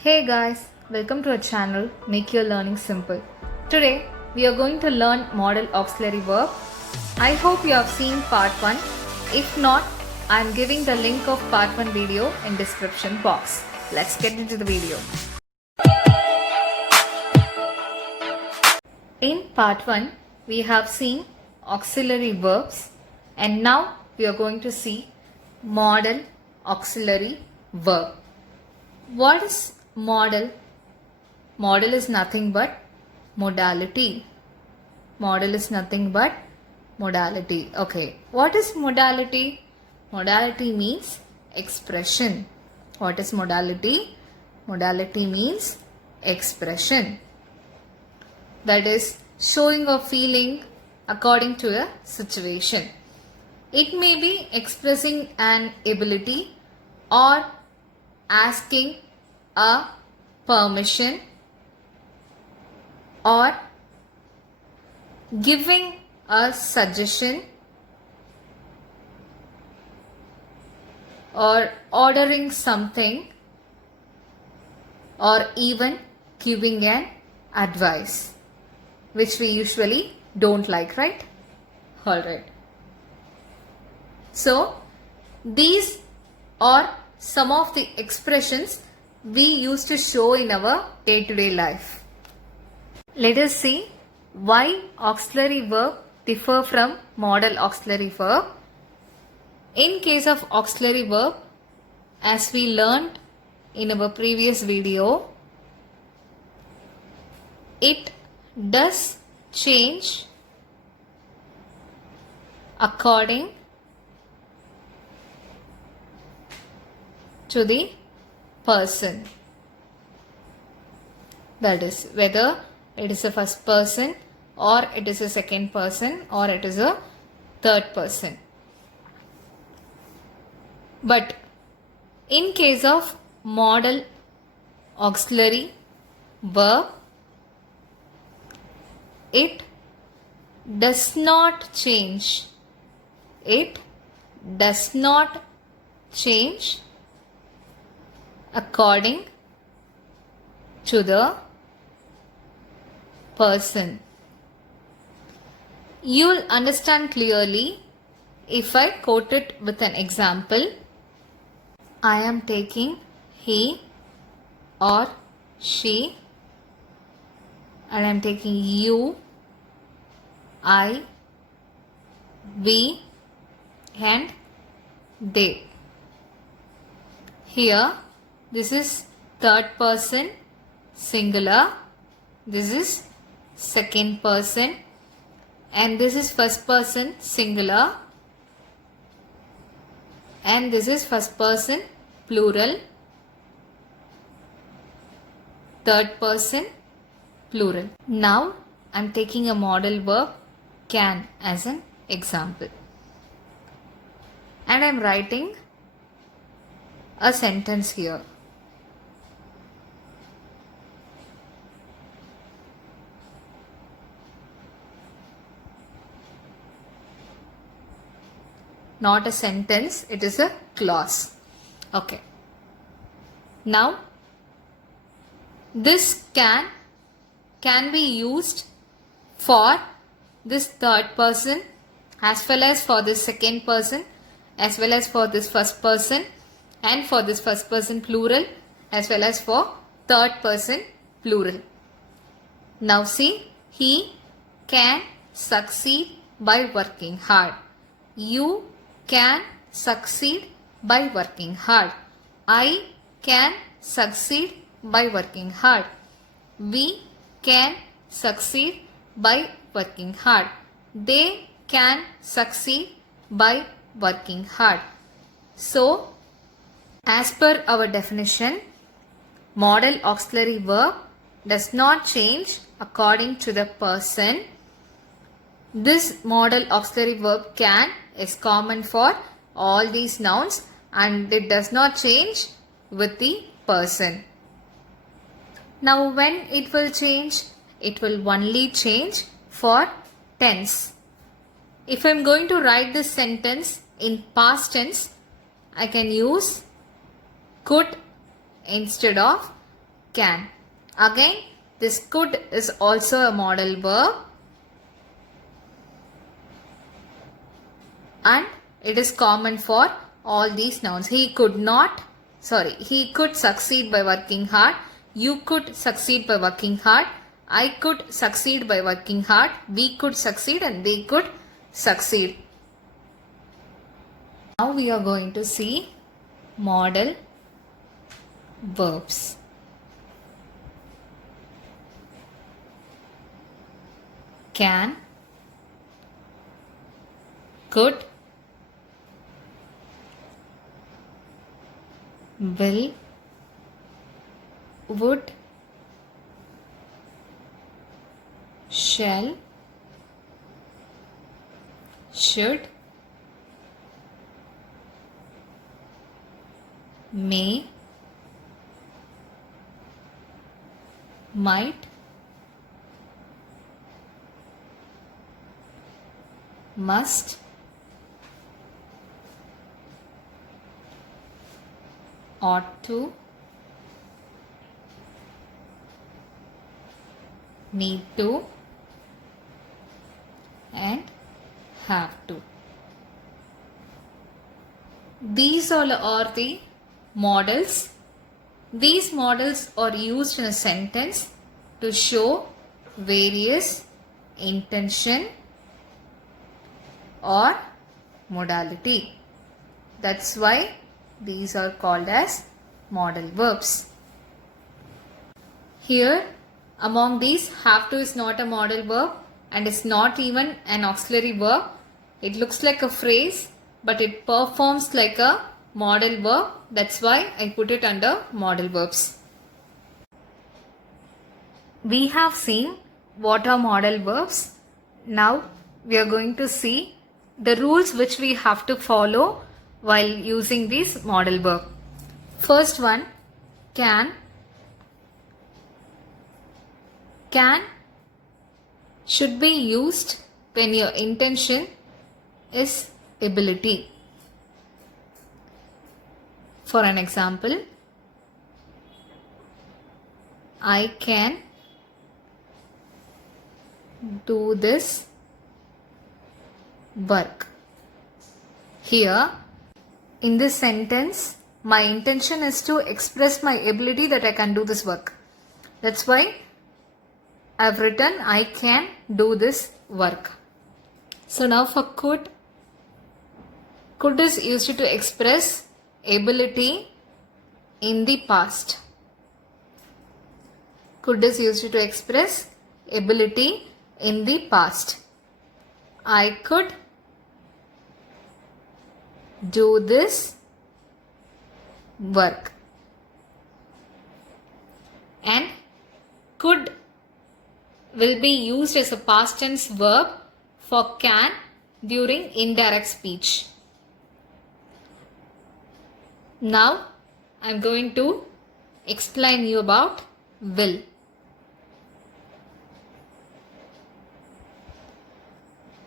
Hey guys, welcome to our channel Make Your Learning Simple. Today we are going to learn modal auxiliary verb. I hope you have seen part 1. If not, I am giving the link of part 1 video in description box. Let's get into the video. In part 1, we have seen auxiliary verbs and now we are going to see modal auxiliary verb. What is modal? Modal is nothing but modality. Modal is nothing but modality. Okay. What is modality? Modality means expression. What is modality? Modality means expression. That is showing or feeling according to a situation. It may be expressing an ability or asking a permission or giving a suggestion or ordering something or even giving an advice, which we usually don't like, right? Alright. So, these are some of the expressions we used to show in our day-to-day life. Let us see why auxiliary verb differ from modal auxiliary verb. In case of auxiliary verb, as we learned in our previous video, it does change according to the person. That is, whether it is a first person or it is a second person or it is a third person. But in case of modal auxiliary verb, it does not change. It does not change according to the person. You will understand clearly if I quote it with an example. I am taking he or she, and I am taking you, I, we, and they. Here, this is third person singular, this is second person, and this is first person singular, and this is first person plural, third person plural. Now I am taking a modal verb can as an example, and I am writing a sentence here. Not a sentence, it is a clause. Okay. Now, this can be used for this third person as well as for this second person as well as for this first person and for this first person plural as well as for third person plural. Now see, he can succeed by working hard. You can succeed by working hard. I can succeed by working hard. We can succeed by working hard. They can succeed by working hard. So, as per our definition, modal auxiliary verb does not change according to the person. This modal auxiliary verb can is common for all these nouns and it does not change with the person. Now when it will change? It will only change for tense. If I am going to write this sentence in past tense, I can use could instead of can. Again, this could is also a modal verb, and it is common for all these nouns. He could succeed by working hard. You could succeed by working hard. I could succeed by working hard. We could succeed and they could succeed. Now we are going to see modal verbs. Can, could, will, would, shall, should, may, might, must, ought to, need to, and have to. These all are the modals. These modals are used in a sentence to show various intention or modality. That's why these are called as modal verbs. Here, among these, have to is not a modal verb and is not even an auxiliary verb. It looks like a phrase, but it performs like a modal verb. That's why I put it under modal verbs. We have seen what are modal verbs. Now we are going to see the rules which we have to follow while using this modal verb. First one, can. Can should be used when your intention is ability. For an example, I can do this work. Here, in this sentence, my intention is to express my ability that I can do this work. That's why I've written I can do this work. So now for could is used to express ability in the past. Could is used to express ability in the past. I could do this work. And could will be used as a past tense verb for can during indirect speech. Now I am going to explain you about will.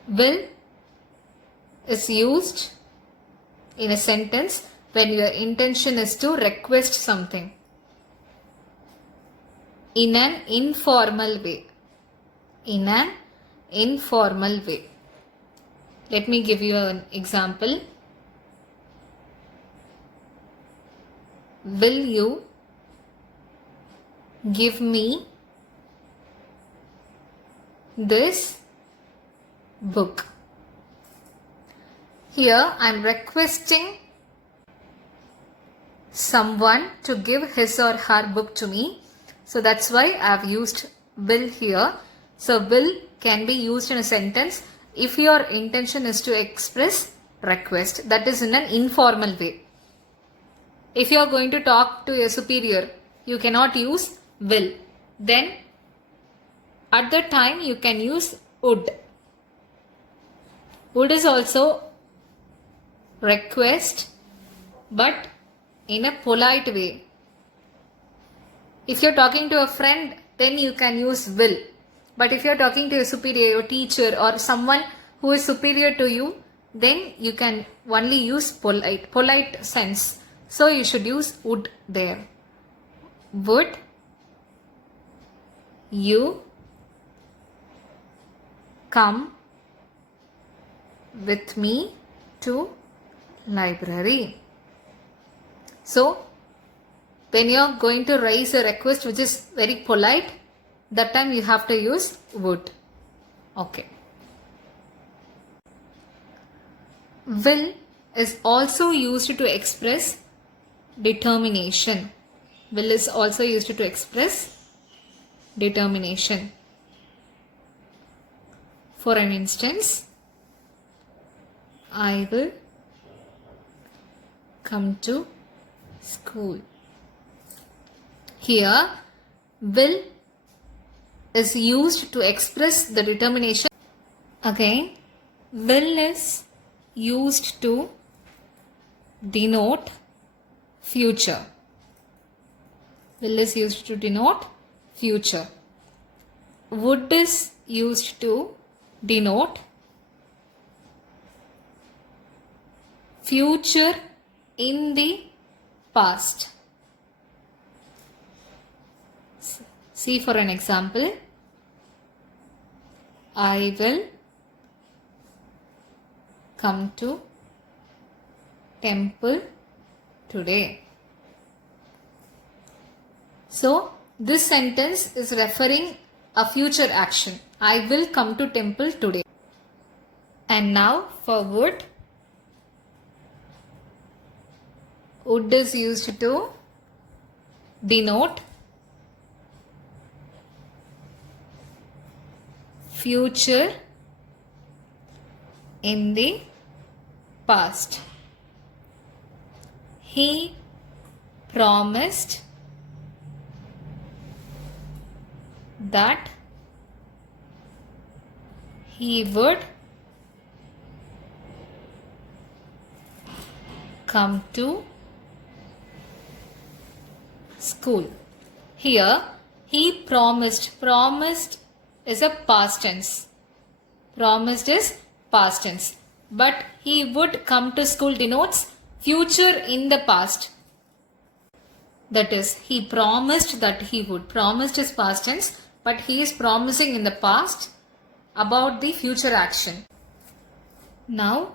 Will is used in a sentence when your intention is to request something in an informal way. In an informal way. Let me give you an example. Will you give me this book? Here I am requesting someone to give his or her book to me. So that's why I have used will here. So will can be used in a sentence if your intention is to express request. That is in an informal way. If you are going to talk to a superior, you cannot use will. Then at that time you can use would. Would is also request, but in a polite way. If you are talking to a friend, then you can use will. But if you are talking to a superior, your teacher or someone who is superior to you, then you can only use polite sense. So you should use would there. Would You come with me to library. So, when you are going to raise a request which is very polite, that time you have to use would. Okay. Will is also used to express determination. Will is also used to express determination. For an instance, I will come to school. Here, will is used to express the determination. Again, will is used to denote future. Will is used to denote future. Would is used to denote future in the past. See for an example, I will come to temple today. So, this sentence is referring a future action. I will come to temple today. And now for would. Would is used to denote future in the past. He promised that he would come to school. Here, he promised. Promised is a past tense. Promised is past tense. But he would come to school denotes future in the past. That is, he promised that he would. Promised is past tense, but he is promising in the past about the future action. Now,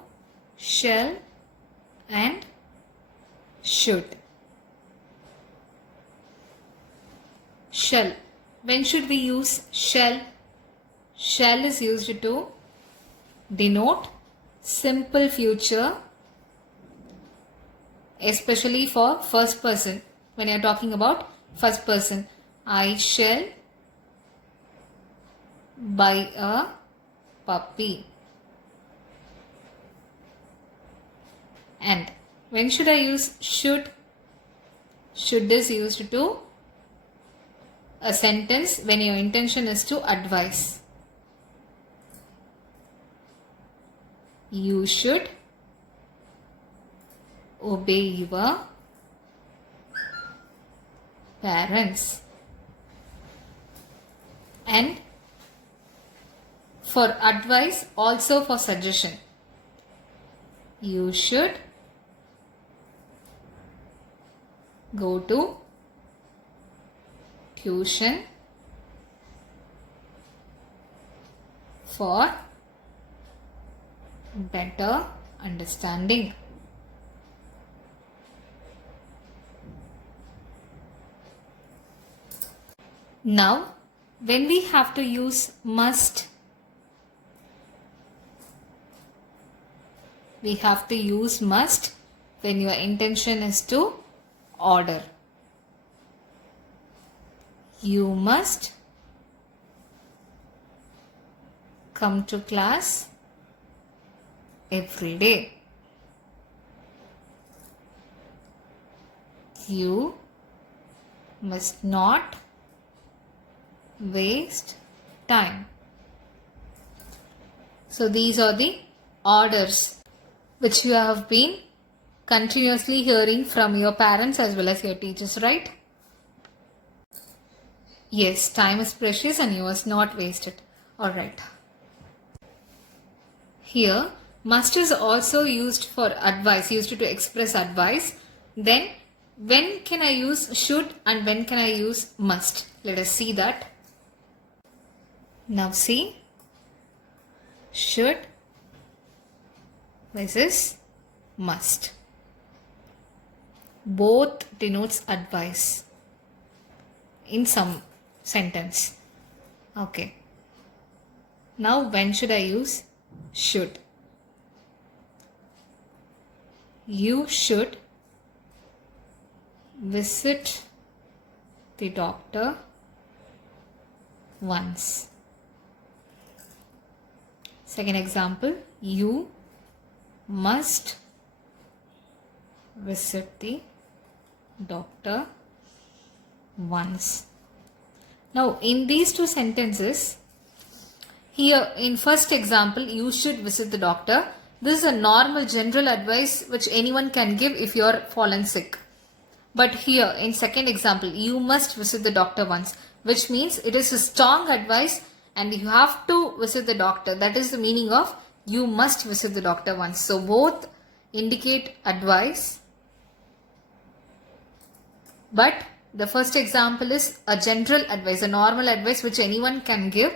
shall and should. Shall. When should we use shall? Shall is used to denote simple future, especially for first person. When you are talking about first person, I shall buy a puppy. And when should I use should? Should is used to a sentence when your intention is to advise. You should obey your parents. And for advice, also for suggestion. You should go to tuition for better understanding. Now, when we have to use must, we have to use must when your intention is to order. You must come to class every day. You must not waste time. So these are the orders which you have been continuously hearing from your parents as well as your teachers, right? Yes, time is precious and you must not waste it. Alright. Here, must is also used for advice, used to express advice. Then, when can I use should and when can I use must? Let us see that. Now see, should versus must. Both denotes advice in some sentence. Okay. Now when should I use should? You should visit the doctor once. Second example, you must visit the doctor once. Now in these two sentences, here in first example, you should visit the doctor. This is a normal general advice which anyone can give if you are fallen sick. But here in second example, you must visit the doctor once, which means it is a strong advice and you have to visit the doctor. That is the meaning of you must visit the doctor once. So both indicate advice, but the first example is a general advice, a normal advice which anyone can give,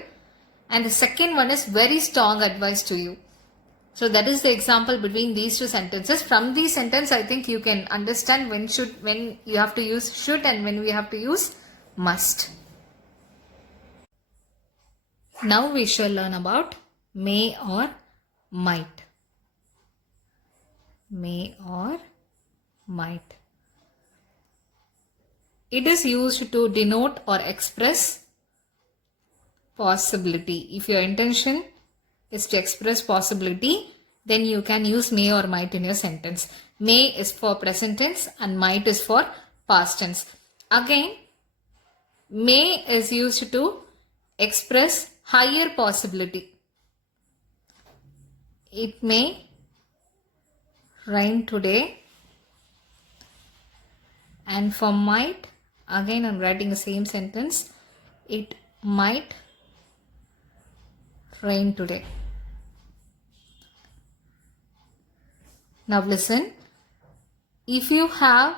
and the second one is very strong advice to you. So that is the example between these two sentences. From these sentences, I think you can understand when you have to use should and when we have to use must. Now we shall learn about may or might. May or might. It is used to denote or express possibility. If your intention is to express possibility, then you can use may or might in your sentence. May is for present tense and might is for past tense. Again, may is used to express higher possibility. It may rain today. And for might, again I am writing the same sentence. It might rain today. Now listen, if you have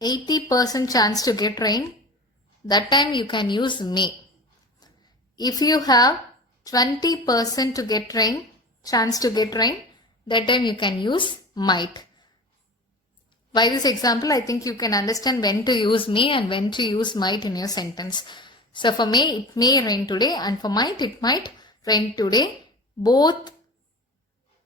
80% chance to get rain, that time you can use may. If you have 20% to get rain, chance to get rain, that time you can use might. By this example, I think you can understand when to use may and when to use might in your sentence. So for may, it may rain today, and for might, it might rain today. Both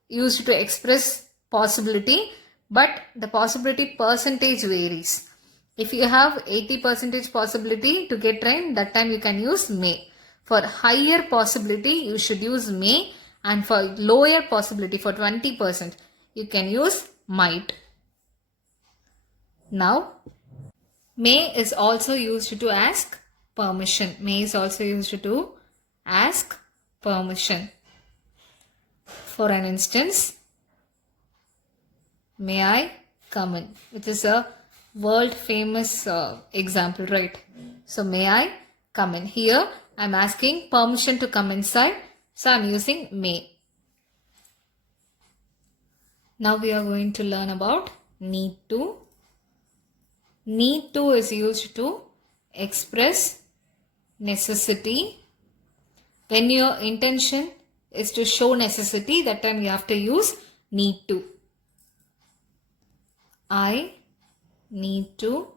used to express possibility, but the possibility percentage varies. If you have 80% possibility to get rain, that time you can use may. For higher possibility, you should use may, and for lower possibility, for 20%, you can use might. Now, may is also used to ask permission. May is also used to ask permission. For an instance, may I come in? Which is a world famous example, right? So, may I come in? Here, I am asking permission to come inside. So, I am using may. Now, we are going to learn about need to. Need to is used to express necessity. When your intention is to show necessity, that time you have to use need to. I need to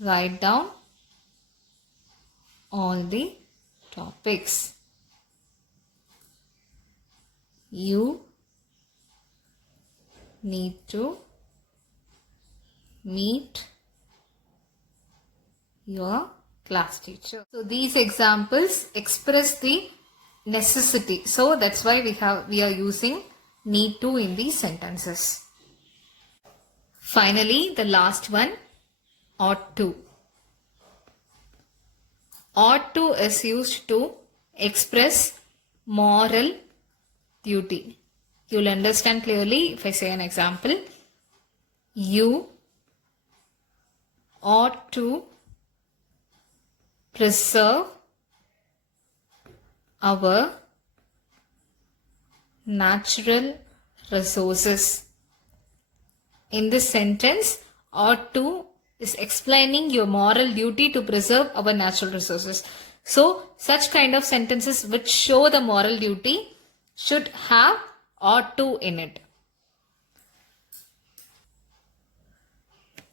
write down all the topics. You need to meet your class teacher. So these examples express the necessity. So that's why we are using need to in these sentences. Finally, the last one, ought to. Ought to is used to express moral duty. You will understand clearly if I say an example. You ought to preserve our natural resources. In this sentence, ought to is explaining your moral duty to preserve our natural resources. So, such kind of sentences which show the moral duty should have ought to in it.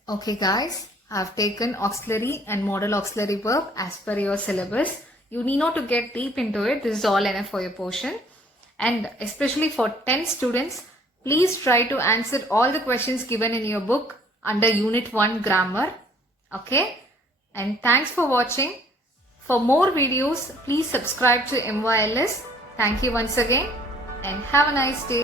Okay guys, I have taken auxiliary and modal auxiliary verb as per your syllabus. You need not to get deep into it. This is all enough for your portion. And especially for 10 students, please try to answer all the questions given in your book under Unit 1 Grammar. Okay? And thanks for watching. For more videos, please subscribe to MYLS. Thank you once again and have a nice day.